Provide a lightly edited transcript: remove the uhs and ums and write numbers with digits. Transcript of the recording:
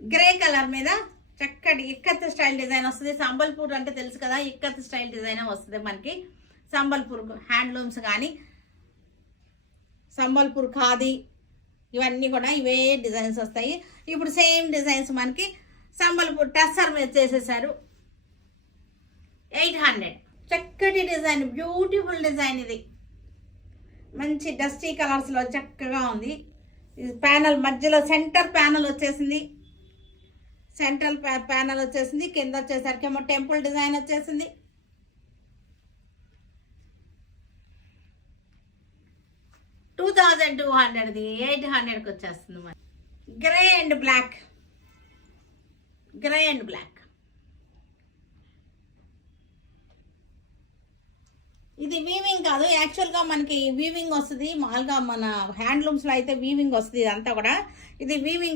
Grey colour మీద చక్కటి ikat style design వస్తుంది. సంబల్పూర్ అంటే తెలుసు కదా, ఇక్కత్ స్టైల్ డిజైన్ వస్తుంది మనకి. సంబల్పూర్ హ్యాండ్లూమ్స్ కానీ సంబల్పూర్ ఖాదీ ఇవన్నీ కూడా ఇవే డిజైన్స్ వస్తాయి. ఇప్పుడు సేమ్ డిజైన్స్ మనకి సంబల్పూర్ టస్సర్ మీద చేసేసారు. 800. చక్కటి డిజైన్, బ్యూటిఫుల్ డిజైన్. ఇది మంచి డస్టీ కలర్స్లో చక్కగా ఉంది. ప్యానల్ మధ్యలో సెంటర్ ప్యానల్ వచ్చేసింది. సెంట్రల్ ప్యానల్ వచ్చేసింది. కింద వచ్చేసరికి ఏమో టెంపుల్ డిజైన్ వచ్చేసింది. $2200, 800కి వచ్చేస్తుంది మరి. Grey and black, grey and black. ఇది వీవింగ్ కాదు, యాక్చువల్గా మనకి వీవింగ్ వస్తుంది. మామూలుగా మన హ్యాండ్లూమ్స్లో అయితే వీవింగ్ వస్తుంది. ఇదంతా కూడా ఇది వీవింగ్